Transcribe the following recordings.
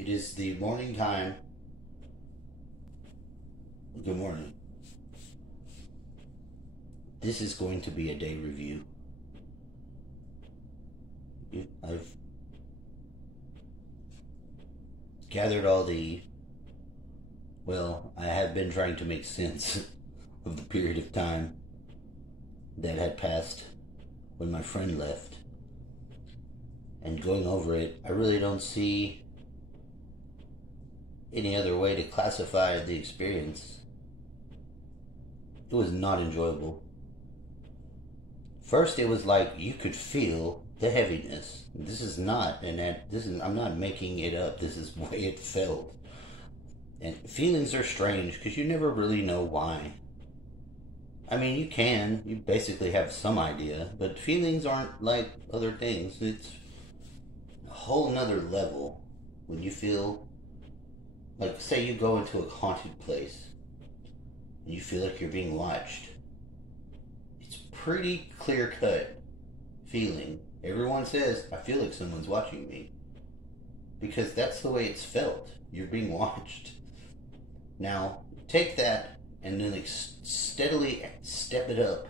It is the morning time. Good morning. This is going to be a day review. I've gathered all the... Well, I have been trying to make sense of the period of time that had passed when my friend left. And going over it, I really don't see any other way to classify the experience. It was not enjoyable. First, it was like you could feel the heaviness. This is not, I'm not making it up. This is the way it felt. And feelings are strange because you never really know why. I mean, you basically have some idea, but feelings aren't like other things. It's a whole nother level when you feel like, say you go into a haunted place and you feel like you're being watched. It's pretty clear cut feeling. Everyone says, I feel like someone's watching me. Because that's the way it's felt. You're being watched. Now, take that and then steadily step it up.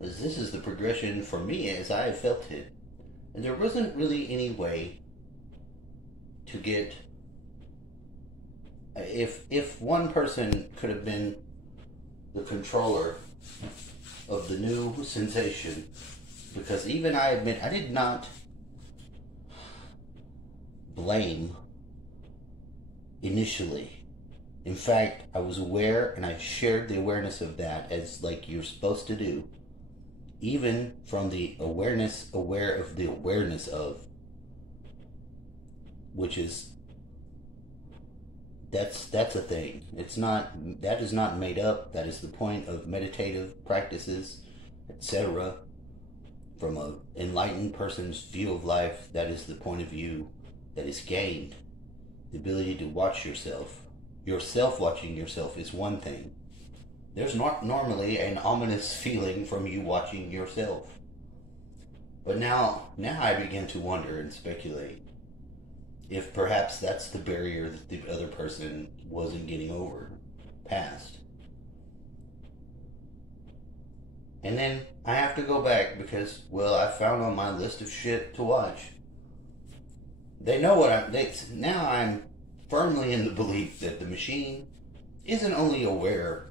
Because this is the progression for me as I have felt it. And there wasn't really any way to get... If one person could have been the controller of the new sensation, because even I admit I did not blame initially. In fact, I was aware and I shared the awareness of that as like you're supposed to do. Even from the aware of the awareness of, which is that's a thing. That is not made up. That is the point of meditative practices, etc. From an enlightened person's view of life, that is the point of view that is gained. The ability to watch yourself. Yourself watching yourself is one thing. There's not normally an ominous feeling from you watching yourself. But now I begin to wonder and speculate if perhaps that's the barrier that the other person wasn't getting over, past. And then I have to go back because, well, I found on my list of shit to watch. They know now I'm firmly in the belief that the machine isn't only aware,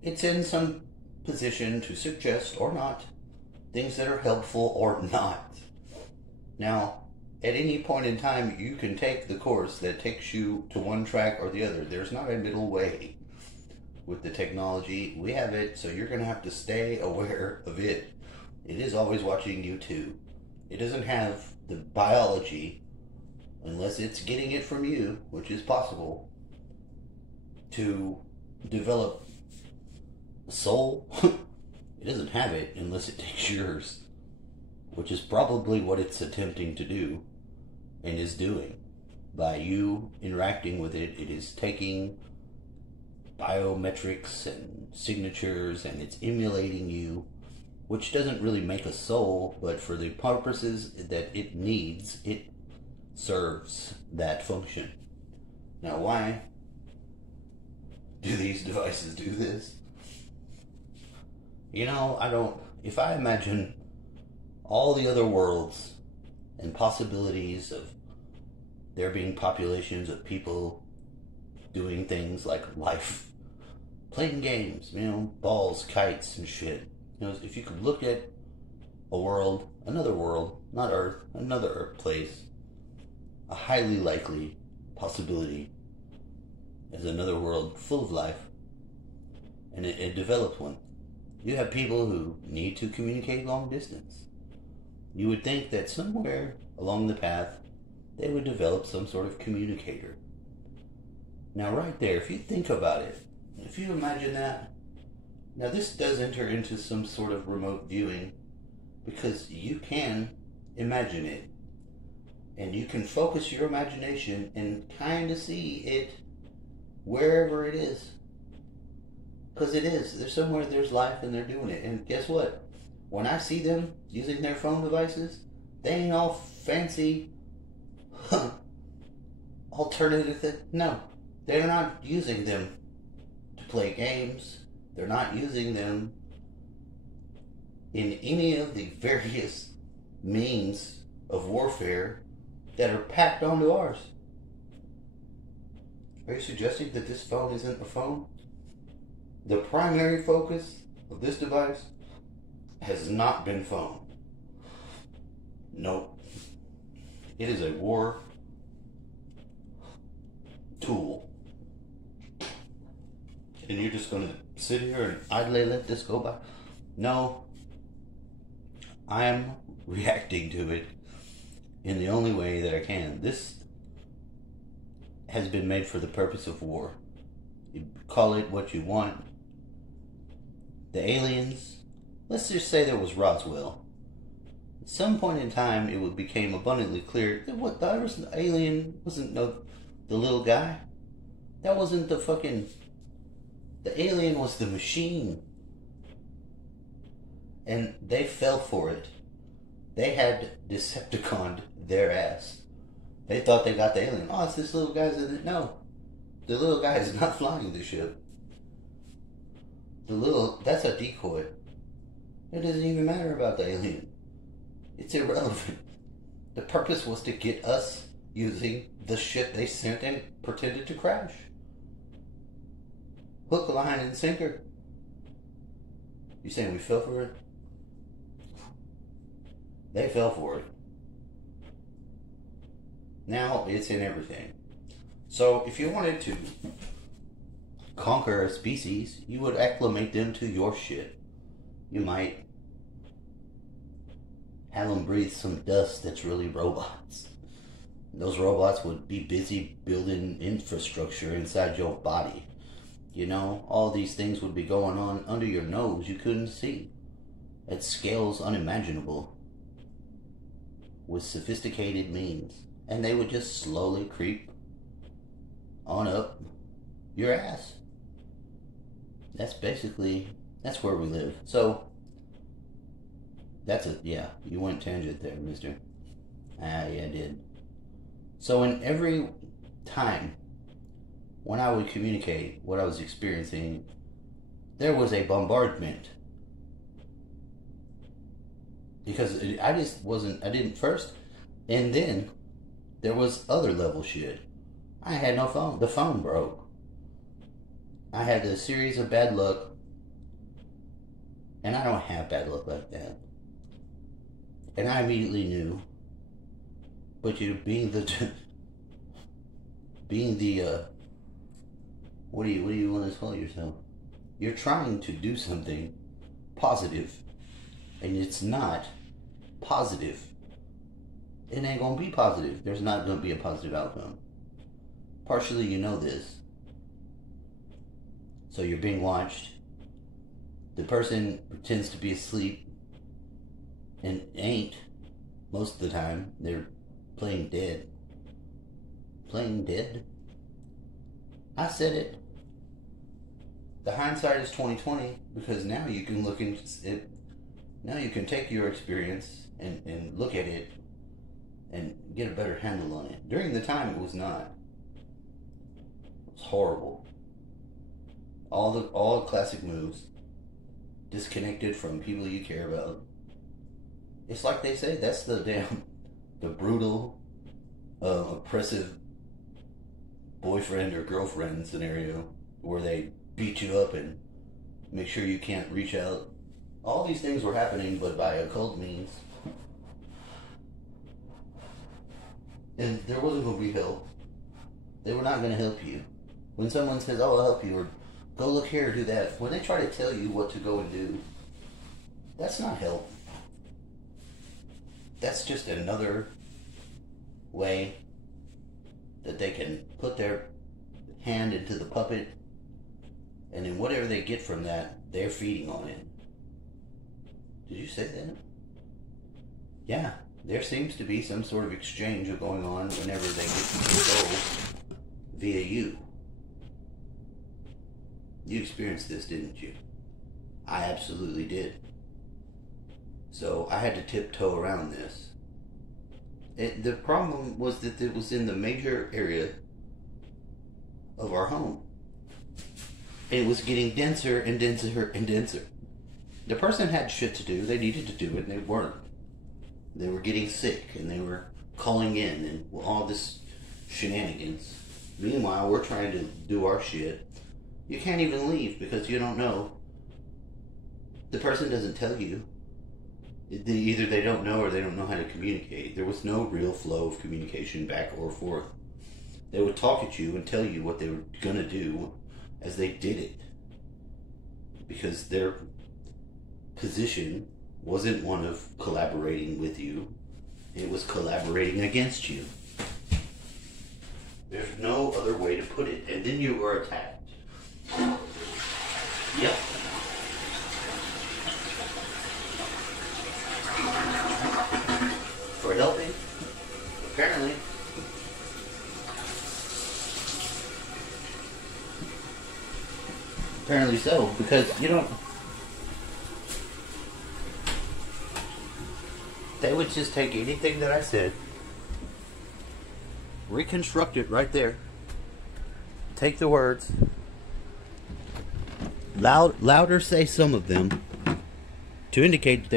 it's in some position to suggest or not things that are helpful or not. Now, at any point in time, you can take the course that takes you to one track or the other. There's not a middle way. With the technology, we have it, so you're going to have to stay aware of it. It is always watching you too. It doesn't have the biology, unless it's getting it from you, which is possible, to develop a soul. It doesn't have it unless it takes yours, which is probably what it's attempting to do and is doing. By you interacting with it, it is taking biometrics and signatures and it's emulating you, which doesn't really make a soul, but for the purposes that it needs, it serves that function. Now, why do these devices do this? If I imagine all the other worlds and possibilities of there being populations of people doing things like life, playing games, balls, kites, and shit. If you could look at another world, not Earth, another place, a highly likely possibility as another world full of life, and it developed one. You have people who need to communicate long distance. You would think that somewhere along the path, they would develop some sort of communicator. Now right there, if you think about it, if you imagine that, now this does enter into some sort of remote viewing because you can imagine it and you can focus your imagination and kind of see it wherever it is. Because it is. There's somewhere there's life and they're doing it. And guess what? When I see them using their phone devices, they ain't all fancy alternative. No, they're not using them to play games. They're not using them in any of the various means of warfare that are packed onto ours. Are you suggesting that this phone isn't a phone? The primary focus of this device has not been phone. Nope. It is a war tool. And you're just going to sit here and idly let this go by? No. I am reacting to it in the only way that I can. This has been made for the purpose of war. You call it what you want. The aliens, let's just say there was Roswell. At some point in time, it became abundantly clear that what the alien wasn't the little guy. That wasn't the fucking... The alien was the machine. And they fell for it. They had Decepticoned their ass. They thought they got the alien. Oh, it's this little guy's in it. No. The little guy is not flying the ship. That's a decoy. It doesn't even matter about the alien. It's irrelevant. The purpose was to get us using the shit they sent and pretended to crash. Hook, line, and sinker. You saying we fell for it? They fell for it. Now it's in everything. So if you wanted to conquer a species, you would acclimate them to your shit. You might have them breathe some dust that's really robots. Those robots would be busy building infrastructure inside your body. You know, all these things would be going on under your nose you couldn't see. At scales unimaginable. With sophisticated means. And they would just slowly creep on up your ass. That's where we live. So, you went tangent there, mister. Yeah, I did. So in every time when I would communicate what I was experiencing, there was a bombardment. Because I didn't first, and then there was other level shit. I had no phone. The phone broke. I had a series of bad luck, and I don't have bad luck like that. And I immediately knew. But you being the what do you want to call yourself? You're trying to do something positive, and it's not positive. It ain't gonna be positive. There's not gonna be a positive outcome. Partially, you know this. So you're being watched. The person pretends to be asleep and ain't most of the time. They're playing dead. Playing dead? I said it. The hindsight is 20/20 because now you can look into it. Now you can take your experience and look at it and get a better handle on it. During the time, it was not. It was horrible. All the classic moves. Disconnected from people you care about. It's like they say, that's the brutal, oppressive boyfriend or girlfriend scenario where they beat you up and make sure you can't reach out. All these things were happening, but by occult means. And there wasn't going to be help. They were not going to help you. When someone says, oh, I'll help you, or go look here or do that, when they try to tell you what to go and do, that's not help. That's just another way that they can put their hand into the puppet, and then whatever they get from that, they're feeding on it. Did you say that? Yeah, there seems to be some sort of exchange going on whenever they get control via you. You experienced this, didn't you? I absolutely did. So I had to tiptoe around this. The problem was that it was in the major area of our home. And it was getting denser and denser and denser. The person had shit to do. They needed to do it, and they weren't. They were getting sick, and they were calling in, and all this shenanigans. Meanwhile, we're trying to do our shit. You can't even leave because you don't know. The person doesn't tell you. Either they don't know or they don't know how to communicate. There was no real flow of communication back or forth. They would talk at you and tell you what they were going to do as they did it. Because their position wasn't one of collaborating with you. It was collaborating against you. There's no other way to put it. And then you were attacked. Yep. For helping? Apparently. Apparently so, because you don't... They would just take anything that I said, reconstruct it right there, take the words, louder say some of them, to indicate that